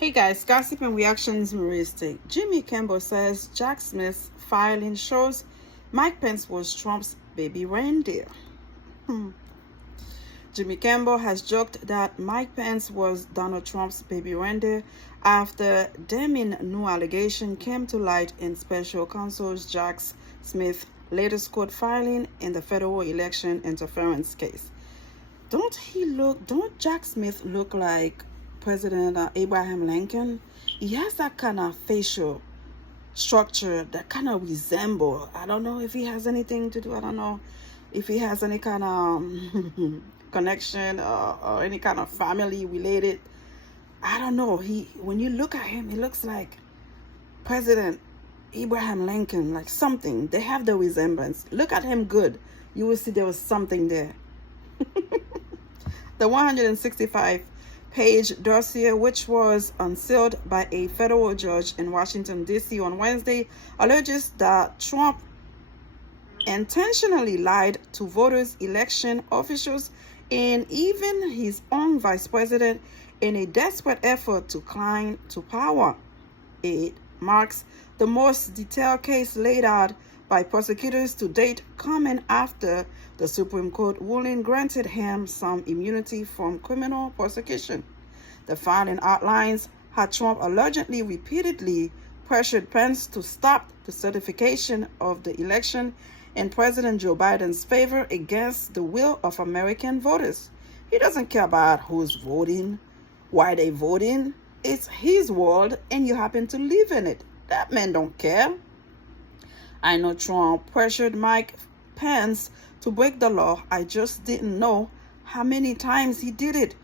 Hey guys, gossip and reactions heuristic. Jimmy Kimmel says Jack Smith's filing shows Mike Pence was Trump's baby reindeer. Jimmy Kimmel has joked that Mike Pence was Donald Trump's baby reindeer after damning new allegation came to light in special counsel Jack Smith's latest court filing in the federal election interference case. Don't Jack Smith look like President Abraham Lincoln? He has that kind of facial structure that kind of resemble. I don't know if he has anything to do. I don't know if he has any kind of connection or any kind of family related. I don't know. When you look at him, he looks like President Abraham Lincoln, like something. They have the resemblance. Look at him good. You will see there was something there. The 165-page dossier, which was unsealed by a federal judge in Washington, D.C. on Wednesday, alleges that Trump intentionally lied to voters, election officials, and even his own vice president in a desperate effort to climb to power. It marks the most detailed case laid out by prosecutors to date, coming after the Supreme Court ruling granted him some immunity from criminal prosecution. The filing outlines how Trump allegedly repeatedly pressured Pence to stop the certification of the election in President Joe Biden's favor against the will of American voters. He doesn't care about who's voting, why they voting. It's his world, and you happen to live in it. That man don't care. I know Trump pressured Mike Pence to break the law. I just didn't know how many times he did it,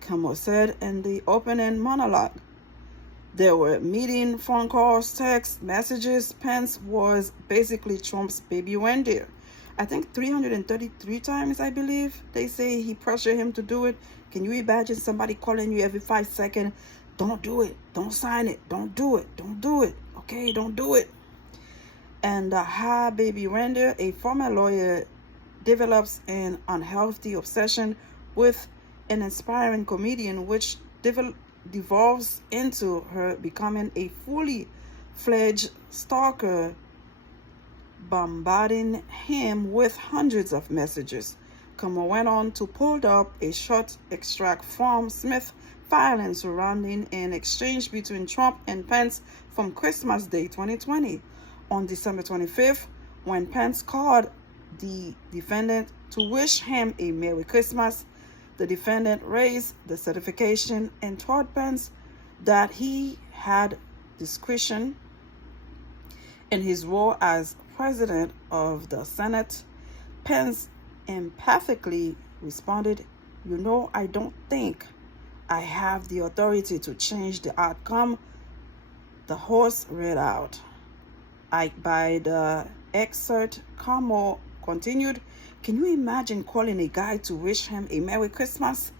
Kimmel said in the opening monologue. There were meeting, phone calls, text messages. Pence was basically Trump's baby reindeer. I think 333 times, I believe. They say he pressured him to do it. Can you imagine somebody calling you every 5 seconds? Don't do it. Don't sign it. Don't do it. Don't do it. Okay, don't do it. And her baby reindeer, a former lawyer, develops an unhealthy obsession with an inspiring comedian, which devolves into her becoming a fully fledged stalker, bombarding him with hundreds of messages. Kimmel went on to pull up a short extract from Smith filing surrounding an exchange between Trump and Pence from Christmas Day 2020. On December 25th, when Pence called the defendant to wish him a Merry Christmas, the defendant raised the certification and told Pence that he had discretion in his role as president of the Senate. Pence empathically responded, "You know, I don't think I have the authority to change the outcome." The host read out. By the excerpt, Kimmel continued, "Can you imagine calling a guy to wish him a Merry Christmas?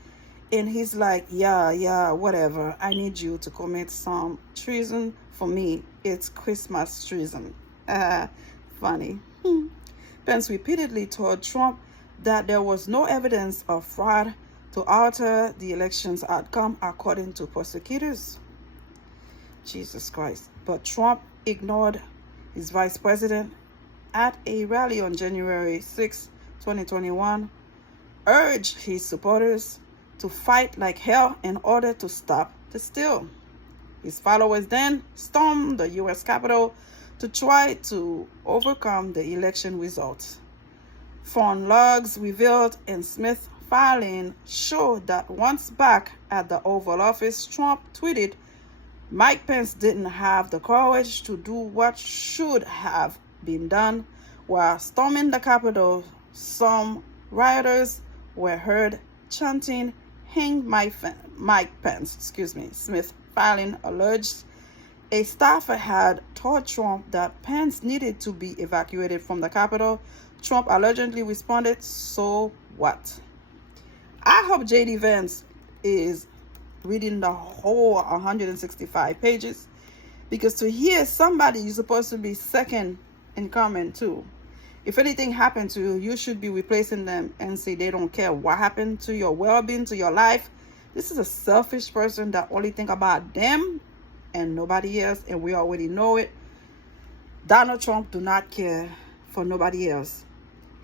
And he's like, yeah, whatever. I need you to commit some treason for me. It's Christmas treason." Funny. Pence repeatedly told Trump that there was no evidence of fraud to alter the election's outcome, according to prosecutors. Jesus Christ. But Trump ignored his vice president at a rally on January 6, 2021, urged his supporters to fight like hell in order to stop the steal. His followers then stormed the U.S. Capitol to try to overcome the election results. Phone logs revealed in Smith's filing showed that once back at the Oval Office, Trump tweeted, "Mike Pence didn't have the courage to do what should have been done." While storming the Capitol, some rioters were heard chanting, "Hang Mike Pence." Smith filing alleged a staffer had told Trump that Pence needed to be evacuated from the Capitol. Trump allegedly responded, "So what?" I hope J.D. Vance is reading the whole 165 pages, because to hear somebody you're supposed to be second in command to, if anything happened to you, you should be replacing them and say they don't care what happened to your well-being, to your life. This is a selfish person that only think about them and nobody else, and we already know it. Donald Trump do not care for nobody else.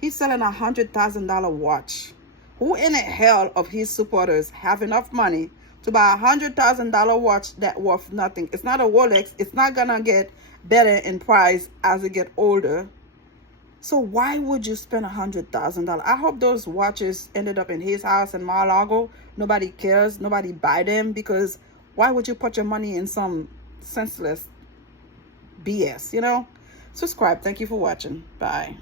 He's selling $100,000 watch. Who in the hell of his supporters have enough money to buy $100,000 watch that worth nothing? It's not a Rolex. It's not gonna get better in price as it get older. So why would you spend $100,000? I hope those watches ended up in his house in Mar-a-Lago. Nobody cares. Nobody buy them, because why would you put your money in some senseless BS, you know? Subscribe. Thank you for watching. Bye.